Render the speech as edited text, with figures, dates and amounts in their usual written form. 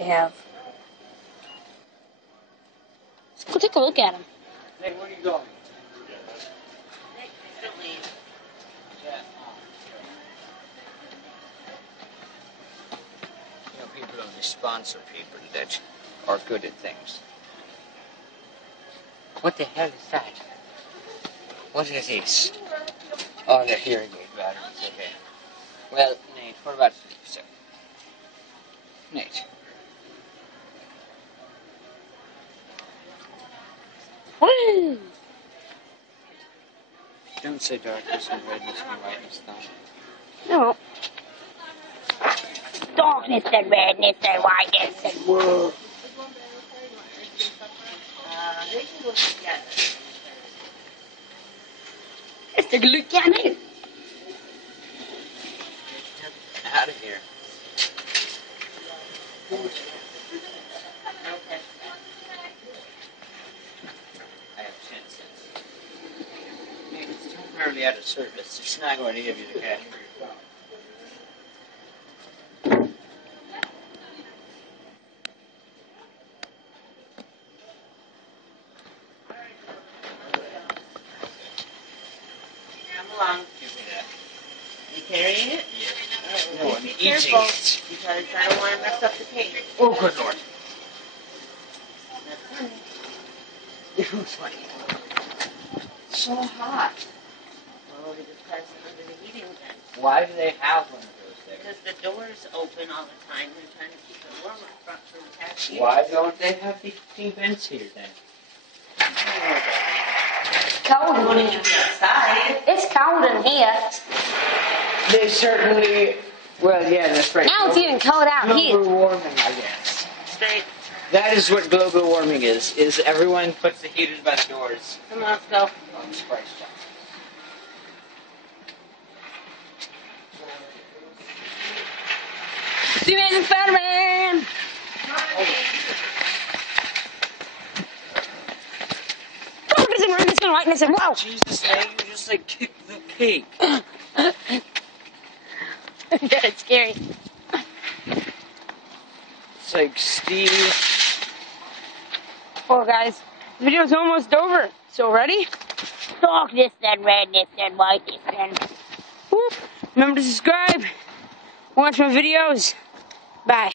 they have. Let's go take a look at them. Hey, where are you going? You know, people only sponsor people that are good at things. What the hell is that? What is this? Oh, they're hearing aid batteries. Okay. Well, Nate, what about you, sir? Nate. Woo! Don't say darkness and redness and whiteness, though. No. Darkness and redness and whiteness and woo. They can go together. Let's take a look at it. Out of here. I have 10 cents. Nate, it's temporarily out of service. It's not going to give you the cash for your phone. Come along. Give me that. You carrying it? Yeah. No, I'm Be eating careful, it. because I don't want to mess up the cake. Oh, good Lord. That's funny. It was funny. It's so hot. Well, we just press it under the heating vent. Why do they have one of those there? Because the door's open all the time. They're trying to keep it warm up front for the cashier. Why don't they have the heating vents here then? Cold Why in wouldn't here. you be outside? It's cold in here. They certainly. Well, yeah, that's right. Now it's even cold out here. Global warming, I guess. Straight. That is what global warming is everyone puts the heaters by the doors. Come on, let's go. Oh, it's Christ. See you in Spider-Man. Darkness and redness and whiteness and wow. Jesus, man, you just like kicked the cake. Yeah, it's scary. It's like Steve. Well, guys, the video's almost over. So ready? Darkness and redness and whiteness and whoop. Remember to subscribe. Watch my videos. Bye.